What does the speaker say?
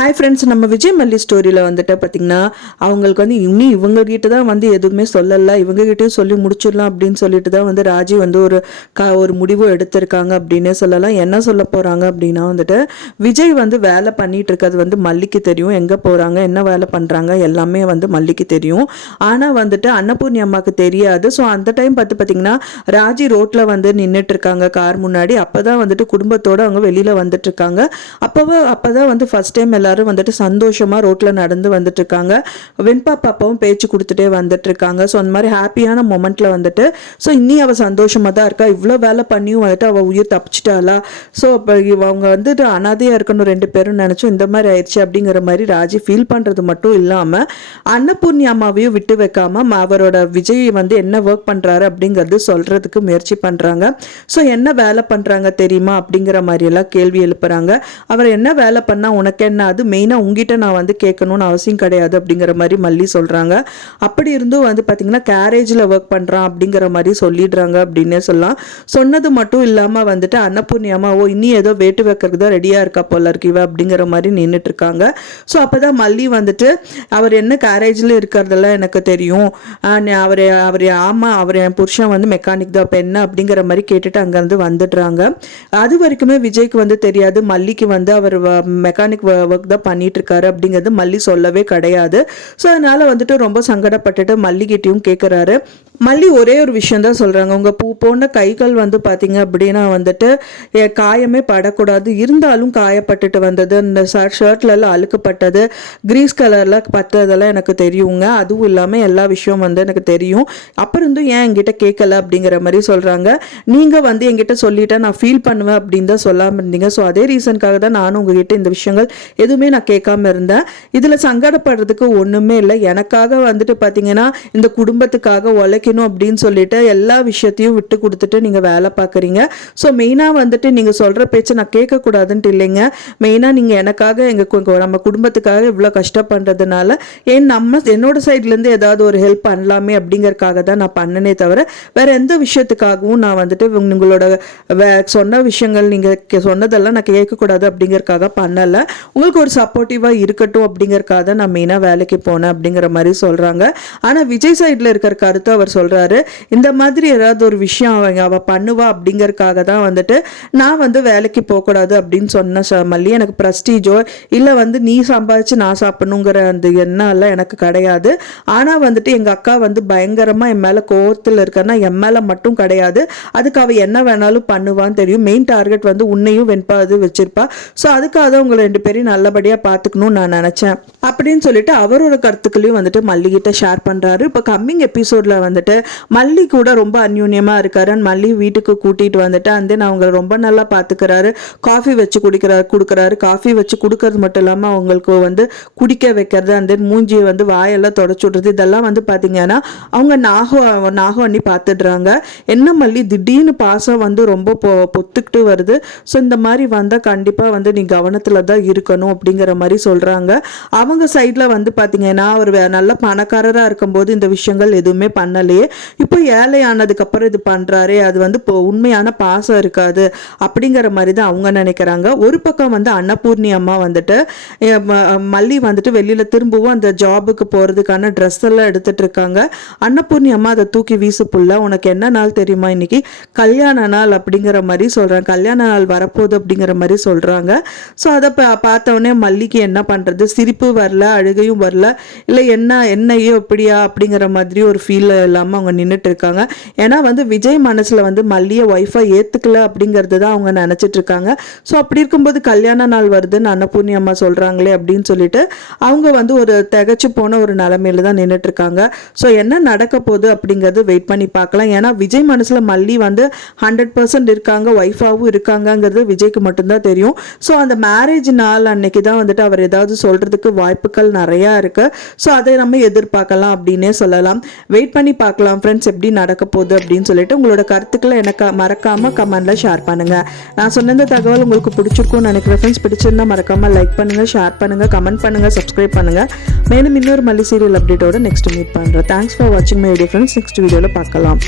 Hi friends, நம்ம விஜய் மல்லி ஸ்டோரியில் வந்துட்டு பார்த்திங்கன்னா அவங்களுக்கு வந்து இன்னும் இவங்ககிட்ட தான் வந்து எதுவுமே சொல்லலை, இவங்ககிட்டயும் சொல்லி முடிச்சிடலாம் அப்படின்னு சொல்லிட்டு தான் வந்து ராஜி வந்து ஒரு முடிவு எடுத்திருக்காங்க அப்படின்னே சொல்லலாம். என்ன சொல்ல போகிறாங்க அப்படின்னா வந்துட்டு விஜய் வந்து வேலை பண்ணிட்டு இருக்கிறது வந்து மல்லிக்கு தெரியும், எங்கே போகிறாங்க என்ன வேலை பண்ணுறாங்க எல்லாமே வந்து மல்லிக்கு தெரியும். ஆனால் வந்துட்டு அன்னபூர்ணி அம்மாவுக்கு தெரியாது. ஸோ அந்த டைம் பார்த்திங்கன்னா ராஜி ரோட்டில் வந்து நின்றுட்டு இருக்காங்க கார் முன்னாடி. அப்போ தான் வந்துட்டு குடும்பத்தோடு அவங்க வெளியில் வந்துட்டு இருக்காங்க. அப்போ தான் வந்து ஃபர்ஸ்ட் டைம் எல்லாரும் வந்துட்டு சந்தோஷமா ரோட்ல நடந்து வந்துட்டு இருக்காங்க. வெண்பா பாப்பாவும் பேச்சு கொடுத்துட்டே வந்துட்டு இருக்காங்க. ஸோ அந்த மாதிரி ஹாப்பியான மொமெண்ட்ல வந்துட்டு ஸோ இன்னி அவ சந்தோஷமா தான் இருக்கா. இவ்வளோ வேலை பண்ணியும் வந்துட்டு அவள் உயிர் தப்பிச்சிட்டாளா. ஸோ இப்போ அவங்க வந்துட்டு அனாதையா இருக்கணும் ரெண்டு பேரும் நினைச்சோம், இந்த மாதிரி ஆயிடுச்சு அப்படிங்கிற மாதிரி ராஜி ஃபீல் பண்றது மட்டும் இல்லாம அன்னபூர்ணி அம்மாவையும் விட்டு வைக்காம அவரோட விஜய் வந்து என்ன ஒர்க் பண்றாரு அப்படிங்கிறது சொல்றதுக்கு முயற்சி பண்றாங்க. ஸோ என்ன வேலை பண்றாங்க தெரியுமா அப்படிங்கிற மாதிரி எல்லாம் கேள்வி எழுப்புறாங்க. அவர் என்ன வேலை பண்ணா உனக்கு என்ன, அது மெயினாக உங்ககிட்ட நான் வந்து கேட்கணும்னு அவசியம் கிடையாது அப்படிங்கிற மாதிரி மல்லி சொல்கிறாங்க. அப்படி இருந்தும் வந்து பார்த்தீங்கன்னா கேரேஜில் ஒர்க் பண்ணுறான் அப்படிங்கிற மாதிரி சொல்லிடுறாங்க அப்படின்னே சொல்லலாம். சொன்னது மட்டும் இல்லாமல் வந்துட்டு அன்னபூர்ணி அம்மா இன்னும் ஏதோ வேட்டு வைக்கிறதுக்கு தான் ரெடியாக இருக்கா போல இருக்கு இவ அப்படிங்கிற மாதிரி நின்றுட்டு இருக்காங்க. ஸோ அப்போ தான் மல்லி வந்துட்டு அவர் என்ன கேரேஜில் இருக்கிறதெல்லாம் எனக்கு தெரியும், அவர் ஆமாம் அவர் என் புருஷன் வந்து மெக்கானிக் தான், இப்போ என்ன அப்படிங்கிற மாதிரி கேட்டுட்டு அங்கேருந்து வந்துடுறாங்க. அது வரைக்குமே விஜய்க்கு வந்து தெரியாது மல்லிக்கு வந்து அவர் மெக்கானிக் ஒர்க் தான் பண்ணிட்டு இருக்காரு அப்படிங்கிறது மல்லி சொல்லவே கிடையாது. ஸோ அதனால வந்துட்டு ரொம்ப சங்கடப்பட்டுட்டு மல்லிகிட்டையும் கேட்குறாரு. மல்லி ஒரே ஒரு விஷயம் தான் சொல்றாங்க, உங்க பூ போன கைகள் வந்து பாத்தீங்க அப்படின்னா வந்துட்டு காயமே படக்கூடாது, இருந்தாலும் காயப்பட்டுட்டு வந்தது, இந்த ஷர்ட்ல எல்லாம் அழுக்கப்பட்டது, கிரீஸ் கலர்ல பத்ததெல்லாம் எனக்கு தெரியுங்க, அதுவும் இல்லாம எல்லா விஷயம் வந்து எனக்கு தெரியும், அப்புறம் இருந்தும் ஏன் என்கிட்ட கேட்கல அப்படிங்கிற மாதிரி சொல்றாங்க. நீங்க வந்து என்கிட்ட சொல்லிட்டா நான் ஃபீல் பண்ணுவேன் அப்படின்னு தான் சொல்லாம இருந்தீங்க. ஸோ அதே ரீசனுக்காக தான் நானும் உங்ககிட்ட இந்த விஷயங்கள் எதுவுமே நான் கேட்காம இருந்தேன். இதுல சங்கடப்படுறதுக்கு ஒண்ணுமே இல்லை. எனக்காக வந்துட்டு பாத்தீங்கன்னா இந்த குடும்பத்துக்காக உழைக்கணும் அப்படின்னு சொல்லிட்டு எல்லா விஷயத்தையும் விட்டு கொடுத்துட்டு நீங்க வேலை பார்க்குறீங்க. ஸோ மெயினா வந்துட்டு நீங்க சொல்ற பேச்சை நான் கேட்கக்கூடாதுன்ட்டு இல்லைங்க, மெயினா நீங்க எனக்காக நம்ம குடும்பத்துக்காக இவ்வளோ கஷ்டப்படுறதுனால என்னோட சைட்ல இருந்து ஏதாவது ஒரு ஹெல்ப் பண்ணலாமே அப்படிங்கறதுக்காக தான் நான் பண்ணனே தவிர வேற எந்த விஷயத்துக்காகவும் நான் வந்துட்டு உங்களோட சொன்ன விஷயங்கள் நீங்க சொன்னதெல்லாம் நான் கேட்கக்கூடாது அப்படிங்கறதுக்காக பண்ணல, உங்களுக்கு ஒரு சப்போர்ட்டிவா இருக்கட்டும் அப்படிங்கறதுக்காக நான் மெயினா வேலைக்கு போனேன் அப்படிங்கிற மாதிரி சொல்றாங்க. ஆனா விஜய் சைட்ல இருக்கிற கருத்து அவர் சொல்றாரு, இந்த மாதிரி ஏதாவது ஒரு விஷயம் அவ பண்ணுவா அப்படிங்கறதுக்காக தான் வந்துட்டு நான் வந்து வேலைக்கு போகக்கூடாது அப்படின்னு சொன்ன மல்லி, எனக்கு பிரஸ்டீஜோ இல்லை வந்து நீ சம்பாதிச்சு நான் சாப்பிடணுங்கிற அந்த எண்ணம் எல்லாம் எனக்கு கிடையாது. ஆனா வந்துட்டு எங்க அக்கா வந்து பயங்கரமா என் மேல கோவத்தில் இருக்காருன்னா என் மேல மட்டும் கிடையாது, அதுக்கு அவ என்ன வேணாலும் பண்ணுவான்னு தெரியும், மெயின் டார்கெட் வந்து உன்னையும் வெண்பாது வச்சிருப்பா. ஸோ அதுக்காக தான் உங்களை ரெண்டு பேரையும் நல்லபடியா பார்த்துக்கணும்னு நான் நினைச்சேன் அப்படின்னு சொல்லிட்டு அவரோட கருத்துக்களையும் வந்துட்டு மல்லி கிட்ட ஷேர் பண்றாரு. இப்போ கம்மிங் எபிசோட்ல வந்துட்டு மல்லி கூட ரொம்ப அந்யூன்யமா இருக்காரு. மல்லி வீட்டுக்கு கூட்டிட்டு வந்துட்டு அந்த அவங்க ரொம்ப நல்லா பாத்துக்கிறாரு, காஃபி வச்சு கொடுக்குறாரு. காஃபி வச்சு கொடுக்கறது மட்டும் இல்லாம அவங்களுக்கு வந்து குடிக்க வைக்கிறது, அந்த மூஞ்சியை வந்து வாயெல்லாம் தொடச்சு விடுறது, இதெல்லாம் வந்து பாத்தீங்கன்னா அவங்க நாகம் அண்ணி பாத்துடுறாங்க. என்ன மல்லி திடீர்னு பாசம் வந்து ரொம்ப பொத்துக்கிட்டு வருது, ஸோ இந்த மாதிரி வந்தா கண்டிப்பா வந்து நீ கவனத்துல தான் இருக்கணும் அப்படிங்கிற மாதிரி சொல்றாங்க. அவங்க சைட்ல வந்து பாத்தீங்கன்னா அவர் நல்ல பணக்காரரா இருக்கும்போது இந்த விஷயங்கள் எதுவுமே பண்ணலையே, இப்போ ஏழை ஆனதுக்கு அப்புறம் இது பண்றாரு, அது வந்து உண்மையான பாசம் இருக்காது அப்படிங்கிற மாதிரி தான் அவங்க நினைக்கிறாங்க. ஒரு பக்கம் வந்து அன்னபூர்ணி அம்மா வந்துட்டு மல்லி வந்துட்டு வெளியில திரும்பவும் அந்த ஜாபுக்கு போறதுக்கான ட்ரெஸ் எல்லாம் எடுத்துட்டு இருக்காங்க. அன்னபூர்ணி அம்மா அதை தூக்கி வீசு புள்ள, உனக்கு என்ன நாள் தெரியுமா, இன்னைக்கு கல்யாண நாள் அப்படிங்கிற மாதிரி சொல்றாங்க, கல்யாண நாள் வரப்போகுது அப்படிங்கிற மாதிரி சொல்றாங்க. ஸோ அதை பார்த்தவொடனே மல்லிக்கு என்ன பண்றது, சிரிப்பு வரல, அழுகையும் வரல, இல்லை என்னையோ இப்படியா அப்படிங்கிற மாதிரி ஒரு ஃபீல் இல்லாமல் அவங்க நின்றுட்டு இருக்காங்க. ஏன்னா வந்து விஜய் மனசுல வந்து மல்லியை ஒய்ஃபா ஏத்துக்கல அப்படிங்கிறது தான் அவங்க நினைச்சிட்டு இருக்காங்க. ஸோ அப்படி இருக்கும்போது கல்யாண நாள் வருதுன்னு அன்னபூர்ணி அம்மா சொல்றாங்களே அப்படின்னு சொல்லிட்டு அவங்க வந்து ஒரு திகச்சு போன ஒரு நிலைமையில தான் நின்றுட்டு இருக்காங்க. ஸோ என்ன நடக்க போகுது அப்படிங்கிறது வெயிட் பண்ணி பார்க்கலாம். ஏன்னா விஜய் மனசுல மல்லி வந்து 100% இருக்காங்க, ஒய்ஃபாவும் இருக்காங்கிறது விஜய்க்கு மட்டும்தான் தெரியும். ஸோ அந்த மேரேஜ் நாள் அன்னைக்கு தான் வந்துட்டு அவர் ஏதாவது சொல்றதுக்கு வாய்ப்புகள் நிறைய இருக்கு. ஸோ அதை நம்ம எதிர்பார்க்கலாம் அப்படின்னே சொல்லலாம். வெயிட் பண்ணி பார்க்கலாம் ஃப்ரெண்ட்ஸ் எப்படி நடக்க போகுது அப்படின்னு சொல்லிட்டு உங்களோட கருத்துக்களை எனக்கு மறக்காம கமெண்ட்ல ஷேர் பண்ணுங்க. நான் சொன்ன இந்த தகவல் உங்களுக்கு பிடிச்சிருக்கும்னு நினைக்கிறேன் ஃப்ரெண்ட்ஸ். பிடிச்சிருந்தா மறக்காம லைக் பண்ணுங்க, ஷேர் பண்ணுங்க, கமெண்ட் பண்ணுங்க, சப்ஸ்கிரைப் பண்ணுங்க. மேலும் இன்னொரு மல்லி சீரியல் அப்டேட்டோட நெக்ஸ்ட் மீட் பண்றேன். தேங்க்ஸ் ஃபார் வாட்சிங் மை வீடியோ ஃப்ரெண்ட்ஸ். நெக்ஸ்ட் வீடியோல பார்க்கலாம்.